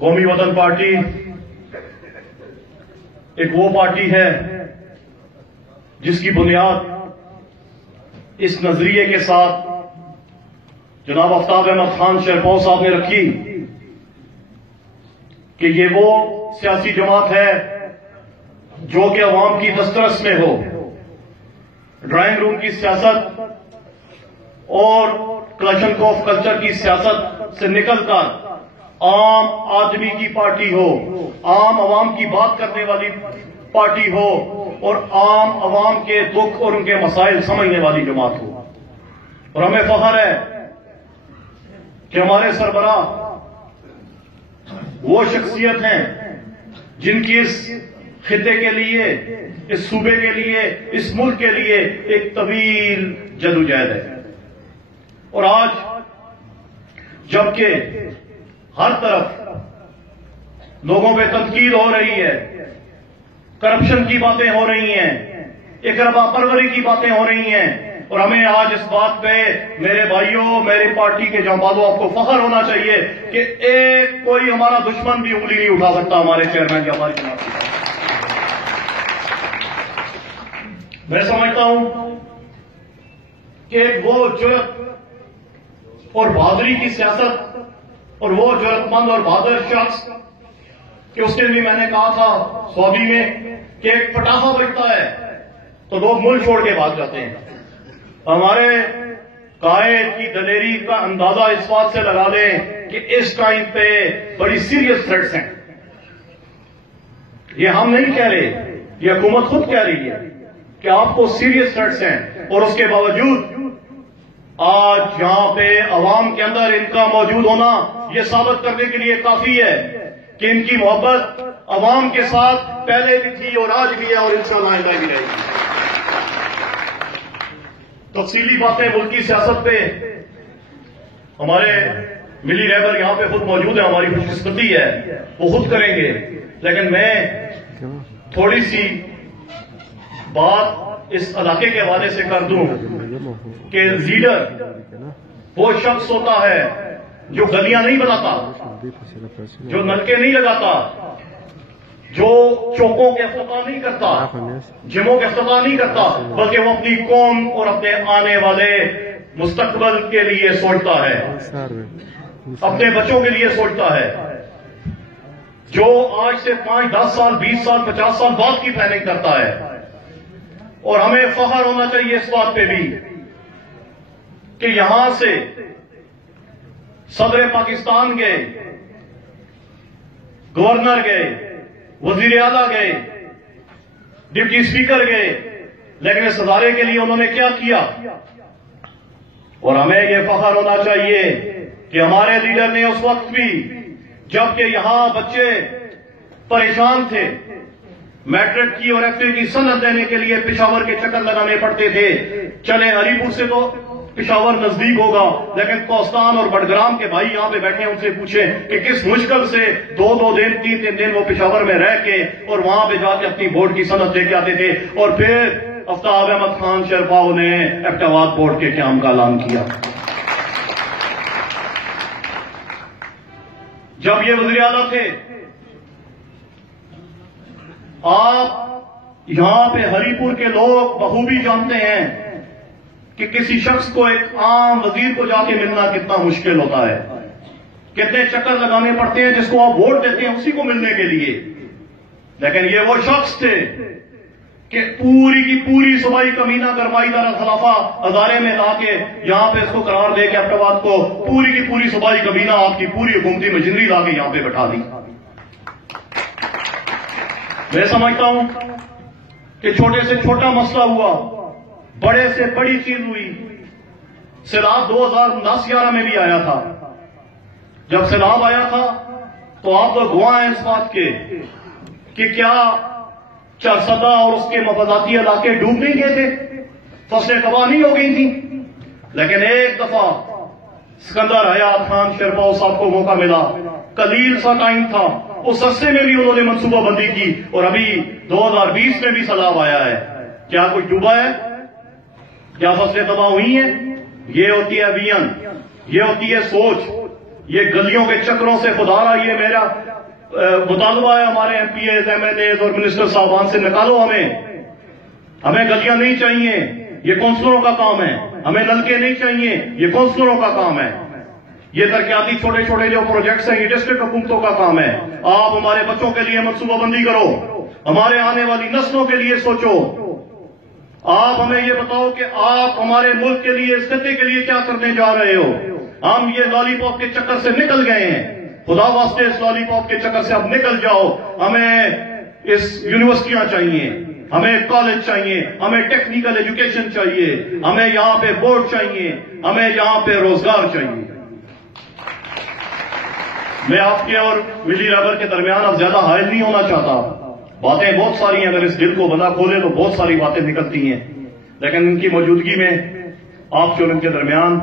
قومی وطن پارٹی ایک وہ پارٹی ہے جس کی بنیاد اس نظریے کے ساتھ جناب آفتاب احمد خان شیرپاؤ صاحب نے رکھی کہ یہ وہ سیاسی جماعت ہے جو کہ عوام کی دسترس میں ہو، ڈرائنگ روم کی سیاست اور کلشن آف کلچر کی سیاست سے نکل کر عام آدمی کی پارٹی ہو، عام عوام کی بات کرنے والی پارٹی ہو اور عام عوام کے دکھ اور ان کے مسائل سمجھنے والی جماعت ہو۔ اور ہمیں فخر ہے کہ ہمارے سربراہ وہ شخصیت ہیں جن کی اس خطے کے لیے، اس صوبے کے لیے، اس ملک کے لیے ایک طویل جدوجہد ہے۔ اور آج جبکہ ہر طرف لوگوں پہ تنقید ہو رہی ہے، کرپشن کی باتیں ہو رہی ہیں، اقربا پروری کی باتیں ہو رہی ہیں، اور ہمیں آج اس بات پہ میرے بھائیوں، میری پارٹی کے جانبازوں، آپ کو فخر ہونا چاہیے کہ ایک کوئی ہمارا دشمن بھی انگلی نہیں اٹھا سکتا ہمارے چیئرمین کی، ہماری جماعت کی۔ میں سمجھتا ہوں کہ ایک وہ جرأت اور بہادری کی سیاست اور وہ جرأت مند اور بہادر شخص کہ اس دن بھی میں نے کہا تھا سعودی میں کہ ایک پٹاخہ بجتا ہے تو لوگ ملک چھوڑ کے بھاگ جاتے ہیں۔ ہمارے قائد کی دلیری کا اندازہ اس بات سے لگا لیں کہ اس ٹائم پہ بڑی سیریس تھریٹس ہیں۔ یہ ہم نہیں کہہ رہے، یہ حکومت خود کہہ رہی ہے کہ آپ کو سیریس تھریٹس ہیں، اور اس کے باوجود آج یہاں پہ عوام کے اندر ان کا موجود ہونا یہ ثابت کرنے کے لیے کافی ہے کہ ان کی محبت عوام کے ساتھ پہلے بھی تھی اور آج بھی ہے اور انشاءاللہ آئندہ بھی رہے گی۔ تفصیلی باتیں ملکی سیاست پہ ہمارے ملی رہبر یہاں پہ خود موجود ہیں، ہماری خوش قسمتی ہے، وہ خود کریں گے، لیکن میں تھوڑی سی بات اس علاقے کے حوالے سے کر دوں کہ لیڈر وہ شخص ہوتا ہے جو گلیاں نہیں بناتا، جو نلکے نہیں لگاتا، جو چوکوں کے افتتاح نہیں کرتا، جموں کے افتتاح نہیں کرتا، بلکہ وہ اپنی قوم اور اپنے آنے والے مستقبل کے لیے سوچتا ہے، اپنے بچوں کے لیے سوچتا ہے، جو آج سے 5، 10 سال، 20 سال، 50 سال بعد کی پلاننگ کرتا ہے۔ اور ہمیں فخر ہونا چاہیے اس بات پہ بھی کہ یہاں سے صدر پاکستان گئے، گورنر گئے، وزیر اعلیٰ گئے، ڈپٹی اسپیکر گئے، لیکن اس ادارے کے لیے انہوں نے کیا کیا؟ اور ہمیں یہ فخر ہونا چاہیے کہ ہمارے لیڈر نے اس وقت بھی جبکہ یہاں بچے پریشان تھے، میٹرک کی اور ایف اے کی سند دینے کے لیے پشاور کے چکر لگانے پڑتے تھے، چلے ہری پور سے تو پشاور نزدیک ہوگا، لیکن کوستان اور بڑگرام کے بھائی یہاں پہ بیٹھے ہیں، ان سے پوچھیں کہ کس مشکل سے 2 دن 3 دن وہ پشاور میں رہ کے اور وہاں پہ جا کے اپنی بورڈ کی سند دے کے آتے تھے، اور پھر آفتاب احمد خان شیرپاؤ نے ایبٹاباد بورڈ کے قیام کا اعلان کیا۔ جب یہ وزیر اعلیٰ تھے، آپ یہاں پہ ہری پور کے لوگ بخوبی جانتے ہیں کہ کسی شخص کو، ایک عام وزیر کو جا کے ملنا کتنا مشکل ہوتا ہے، کتنے چکر لگانے پڑتے ہیں، جس کو آپ ووٹ دیتے ہیں اسی کو ملنے کے لیے۔ لیکن یہ وہ شخص تھے کہ پوری کی پوری صوبائی کمینہ گرمائی دارالخلافہ ادارے میں لا کے یہاں پہ اس کو قرار دے کے ایبٹاباد کو پوری کی پوری صوبائی کمینہ آپ کی پوری حکومتی مشینری لا کے یہاں پہ بٹھا دی۔ میں سمجھتا ہوں کہ چھوٹے سے چھوٹا مسئلہ ہوا، بڑے سے بڑی چیز ہوئی۔ سیلاب 2010-11 میں بھی آیا تھا۔ جب سیلاب آیا تھا تو آپ تو گواہ ہیں اس بات کے کہ کیا چارسدہ اور اس کے مفاداتی علاقے ڈوب نہیں گئے تھے، فصلیں تباہ نہیں ہو گئی تھیں، لیکن ایک دفعہ سکندر حیات خان شیرپاؤ صاحب کو موقع ملا، قلیل سا ٹائم تھا، اس عرصے میں بھی انہوں نے منصوبہ بندی کی، اور ابھی 2020 میں بھی سیلاب آیا ہے۔ کیا کوئی ڈوبا ہے؟ کیا فصلیں تباہ ہوئی ہیں؟ یہ ہوتی ہے ویژن، یہ ہوتی ہے سوچ، یہ گلیوں کے چکروں سے خدا یہ میرا مطالبہ ہے ہمارے MPs MLAs اور منسٹر صاحبان سے، نکالو ہمیں گلیاں نہیں چاہیے، یہ کونسلروں کا کام ہے. ہمیں نلکے نہیں چاہیے، یہ کونسلروں کا کام ہے. یہ ترقیاتی چھوٹے چھوٹے جو پروجیکٹس ہیں یہ ڈسٹرکٹ حکومتوں کا کام ہے. آپ ہمارے بچوں کے لیے منصوبہ بندی کرو، ہمارے آنے والی نسلوں کے لیے سوچو. آپ ہمیں یہ بتاؤ کہ آپ ہمارے ملک کے لیے، اس خطے کے لیے کیا کرنے جا رہے ہو. ہم یہ لالی پاپ کے چکر سے نکل گئے ہیں، خدا واسطے اس لالی پاپ کے چکر سے اب نکل جاؤ. ہمیں اس یونیورسٹیاں چاہیے، ہمیں کالج چاہیے، ہمیں ٹیکنیکل ایجوکیشن چاہیے، ہمیں یہاں پہ بورڈ چاہیے، ہمیں یہاں پہ روزگار چاہیے. میں آپ کے اور ولی رابر کے درمیان اب زیادہ حائل نہیں ہونا چاہتا. باتیں بہت ساری ہیں، اگر اس دل کو بندہ کھولے تو بہت ساری باتیں نکلتی ہیں، لیکن ان کی موجودگی میں آپ کے اور ان کے درمیان